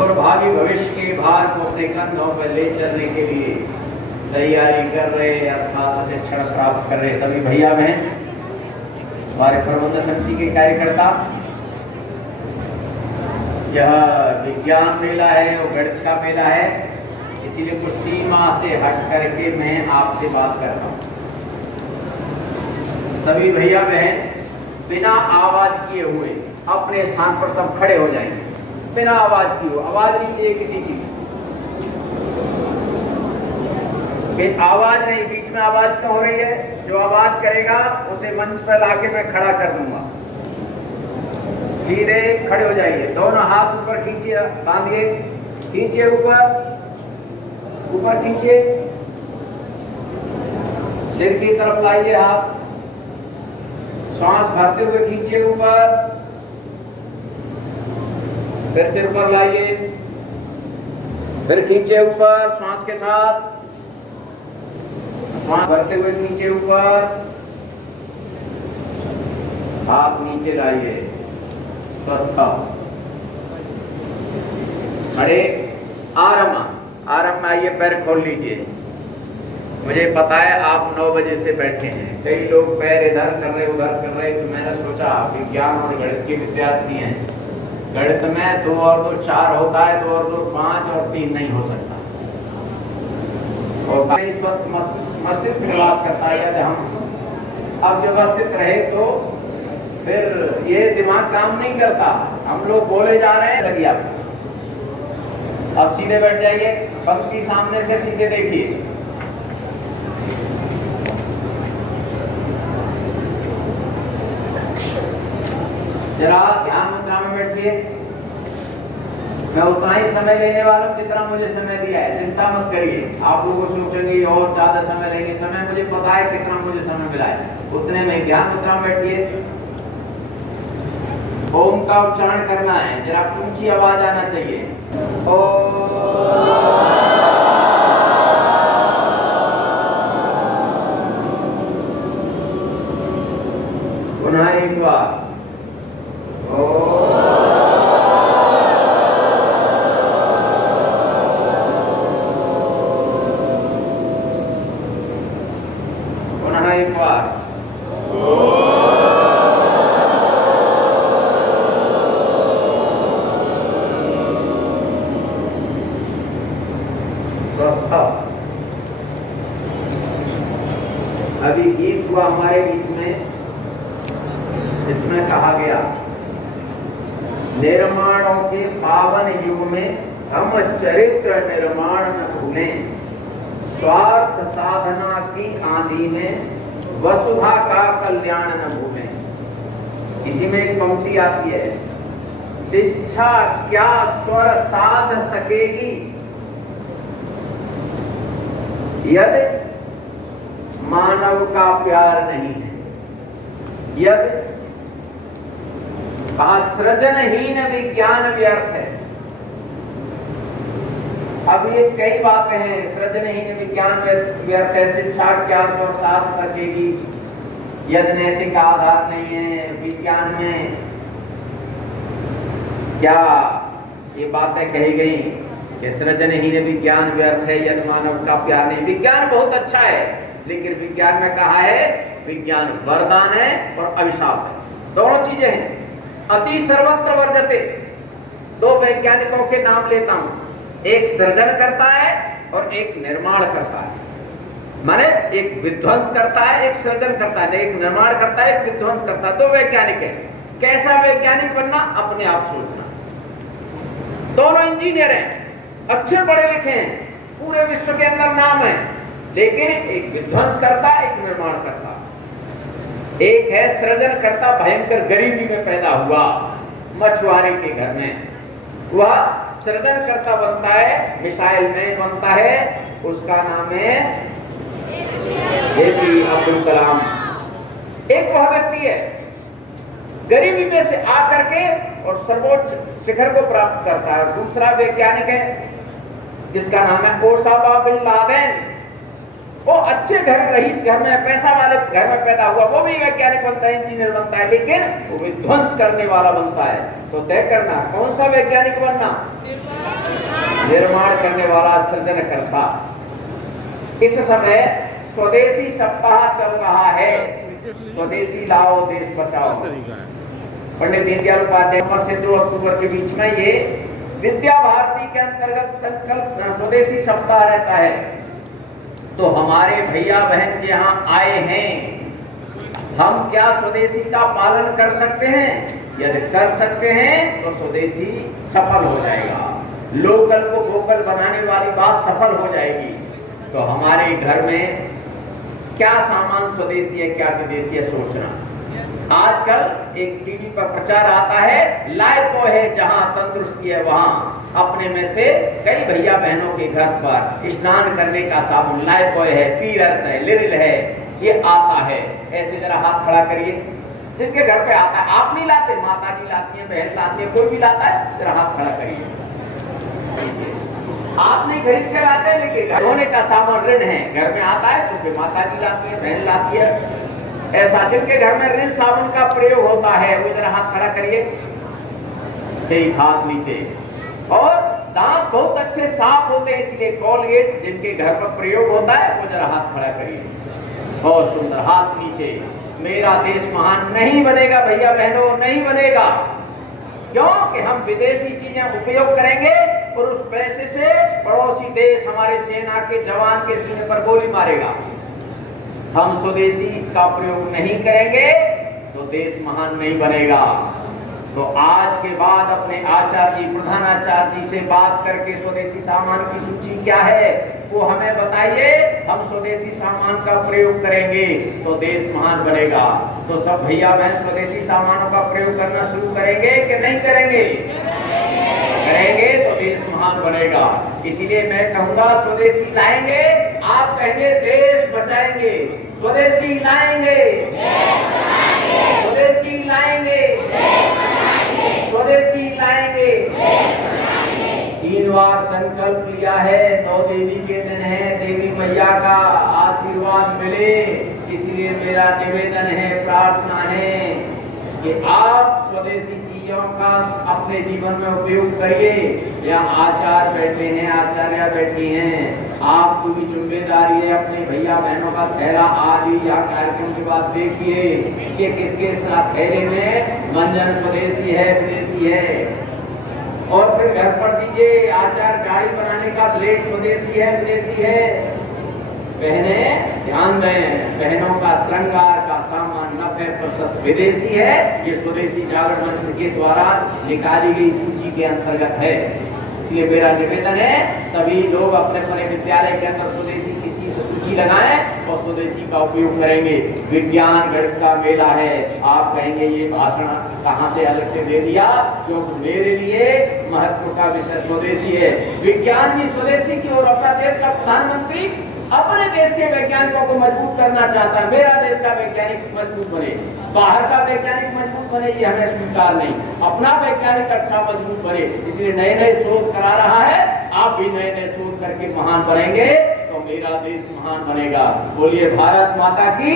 और भावी भविष्य के भार को अपने कंधों पर ले चलने के लिए तैयारी कर रहे अर्थात शिक्षण प्राप्त कर रहे सभी भैया बहन, हमारे प्रबंध समिति के कार्यकर्ता। यह विज्ञान मेला है और गणित का मेला है, इसीलिए कुछ सीमा से हट करके मैं आपसे बात कर रहा हूँ। सभी भैया बहन बिना आवाज किए हुए अपने स्थान पर सब खड़े हो जाएंगे, बिना आवाज किए हुए। आवाज नहीं चाहिए किसी की, आवाज नहीं, बीच में आवाज क्यों हो रही है? जो आवाज करेगा उसे मंच पर लाके मैं खड़ा कर दूंगा। सीधे खड़े हो जाइए, दोनों हाथ ऊपर खींचिए, बांधिए, खींचिए ऊपर, ऊपर खींचिए, सिर की तरफ लाइए हाथ, सांस भरते हुए खींचिए ऊपर, फिर सिर पर लाइए, फिर खींचिए ऊपर श्वास के साथ, श्वास भरते हुए नीचे ऊपर, हाथ नीचे लाइए, स्वस्थ खड़े, आराम में आइए, पैर खोल लीजिए। मुझे पता है आप 9 बजे से बैठे हैं, कई लोग पैर इधर कर रहे उधर कर रहे, तो मैंने सोचा विज्ञान और गणित के विद्यार्थी हैं, गणित में 2 और 2 4 होता है, 2 और 2 5 और 3 नहीं हो सकता। और स्वस्थ मस्तिष्क निवास करता है। यदि हम अब व्यवस्थित रहे तो फिर ये दिमाग काम नहीं करता, हम लोग बोले जा रहे हैं। लगी आप अब सीधे बैठ जाइए, पंक्ति सामने से सीधे देखिए, जरा ध्यान मुद्रा में बैठिए। मैं उतना ही समय लेने वाला हूं जितना मुझे समय दिया है, चिंता मत करिए। आप लोगों को सोचेंगे और ज्यादा समय लेंगे, समय मुझे पता है कितना मुझे समय मिला है, उतने में ध्यान मुद्रा में बैठिए। ओम का उच्चारण करना है, जरा ऊंची आवाज आना चाहिए। पुनः एक बार अभी गीत हुआ हमारे बीच में, इसमें कहा गया निर्माणों के पावन युग में हम चरित्र निर्माण न भूलें, स्वार्थ साधना की आंधी में वसुधा का कल्याण न भूलें। इसी में एक पंक्ति आती है, शिक्षा क्या स्वर साध सकेगी यदि मानव का प्यार नहीं है, यदि सृजनहीन विज्ञान व्यर्थ है। अब ये कई बातें हैं, सृजनहीन विज्ञान व्यर्थ है, शिक्षा क्या स्वर साध सकेगी यदि नैतिक आधार नहीं है, विज्ञान में क्या ये बातें कही गई कि सृजनहीन विज्ञान व्यर्थ है यदि मानव का प्यार नहीं। विज्ञान बहुत अच्छा है, लेकिन विज्ञान में कहा है विज्ञान वरदान है और अभिशाप है, दोनों चीजें हैं। अति सर्वत्र वर्जते, 2 वैज्ञानिकों के नाम लेता हूं, एक सृजन करता है और एक निर्माण करता है। माने एक विध्वंस करता है, एक सृजन करता है, एक निर्माण करता है, एक विध्वंस करता है। 2 वैज्ञानिक है। कैसा वैज्ञानिक बनना, अपने आप सोचना। दोनों इंजीनियर हैं, अच्छे पढ़े लिखे हैं, पूरे विश्व के अंदर नाम है, लेकिन एक विध्वंस करता है, एक निर्माण करता है। एक है सृजन करता, भयंकर गरीबी में पैदा हुआ, मछुआरे के घर में, वह सृजन करता बनता है, मिसाइल मैन बनता है, उसका नाम है एपीजे अब्दुल कलाम। एक वह व्यक्ति है गरीबी में से आकर के और सर्वोच्च शिखर को प्राप्त करता है। दूसरा वैज्ञानिक है जिसका नाम है ओसामा बिन लादेन। वो अच्छे घर, रईस घर में, पैसा वाले घर में पैदा हुआ, वो भी वैज्ञानिक बनता है, इंजीनियर बनता है, लेकिन वो विध्वंस करने वाला बनता है। तो तय करना कौन सा वैज्ञानिक बनना? निर्माण करने वाला, सृजन करता। इस समय स्वदेशी सप्ताह चल रहा है, स्वदेशी लाओ देश बचाओ। पंडित दीनदयाल उपाध्याय 1 से 2 अक्टूबर के बीच में ये विद्या भारती के अंतर्गत संकल्प स्वदेशी सप्ताह रहता है। तो हमारे भैया बहन यहाँ आए हैं, हम क्या स्वदेशी का पालन कर सकते हैं? यदि कर सकते हैं तो स्वदेशी सफल हो जाएगा, लोकल को वोकल बनाने वाली बात सफल हो जाएगी। तो हमारे घर में क्या सामान स्वदेशी है, क्या विदेशी है, सोचना। आजकल एक टीवी पर प्रचार आता है, लाइफबॉय है जहां तंदुरुस्ती है वहां। अपने में से कई भैया बहनों के घर पर स्नान करने का साबुन लाइफबॉय है, पीरर्स है, लिरिल है, ये आता है। ऐसे जरा हाथ खड़ा करिए जिनके घर पे आता है। आप नहीं लाते, माता जी लाती है, बहन लाती है, कोई भी लाता है, जरा हाथ खड़ा करिए। आप नहीं खरीद कर लाते, लेकिन घर धोने का सामान ऋण है, घर में आता है, क्योंकि माता जी लाती है, बहन लाती है। ऐसा जिनके घर में ऋण साबुन का प्रयोग होता है, वो जरा हाथ खड़ा करिए, एक हाथ नीचे। और दांत बहुत अच्छे साफ होते हैं, इसलिए कोलगेट जिनके घर पर प्रयोग होता है, वो जरा हाथ खड़ा करिए। बहुत सुंदर, हाथ नीचे। मेरा देश महान नहीं बनेगा भैया बहनों, नहीं बनेगा, क्योंकि हम विदेशी चीजें उपयोग करेंगे और उस पैसे से पड़ोसी देश हमारे सेना के जवान के सीने पर गोली मारेगा। हम स्वदेशी का प्रयोग नहीं करेंगे तो देश महान नहीं बनेगा। तो आज के बाद अपने आचार्य जी, प्रधानाचार्य जी से बात करके स्वदेशी सामान की सूची क्या है वो हमें बताइए। हम स्वदेशी सामान का प्रयोग करेंगे तो देश महान बनेगा। तो सब भैया बहन स्वदेशी सामानों का प्रयोग करना शुरू करेंगे कि नहीं करेंगे? करेंगे तो देश महान बनेगा। इसीलिए मैं कहूंगा स्वदेशी लाएंगे, आप कहेंगे देश बचाएंगे। स्वदेशी लाएंगे, स्वदेशी लाएंगे, स्वदेशी लाएंगे। 3 बार संकल्प लिया है, 9 देवी के दिन है, देवी मैया का आशीर्वाद मिले। इसलिए मेरा निवेदन है, प्रार्थना है कि आप स्वदेशी चीजों का अपने जीवन में उपयोग करिए। यहाँ आचार्य बैठे हैं, आचार्य बैठी हैं, आपको भी जिम्मेदारी है अपने भैया बहनों का थैला आज ही या कार्यक्रम के बाद देखिए कि किसके साथ थैले में मंजन स्वदेशी है, विदेशी है। और फिर घर पर दीजिए, आचार गाड़ी बनाने का ब्लेड स्वदेशी है, विदेशी है। बहनें ध्यान दें, बहनों का श्रृंगार का सामान 90% विदेशी है। ये स्वदेशी जागरण मंच के द्वारा निकाली गई सूची के अंतर्गत है। इसलिए मेरा निवेदन है सभी लोग अपने अपने विद्यालय के अंदर स्वदेशी की सूची लगाएं और स्वदेशी का उपयोग करेंगे। विज्ञान गणित का मेला है, आप कहेंगे ये भाषण कहाँ से अलग से दे दिया, क्योंकि मेरे लिए महत्व का विषय स्वदेशी है। विज्ञान भी स्वदेशी की ओर, अपना देश का प्रधानमंत्री अपने देश के वैज्ञानिकों को मजबूत करना चाहता है। मेरा देश का वैज्ञानिक मजबूत बने, बाहर का वैज्ञानिक मजबूत बने ये हमें स्वीकार नहीं, अपना वैज्ञानिक अच्छा मजबूत बने। इसलिए नए नए शोध करा रहा है, आप भी नए नए शोध करके महान बनेंगे तो मेरा देश महान बनेगा। बोलिए भारत माता की।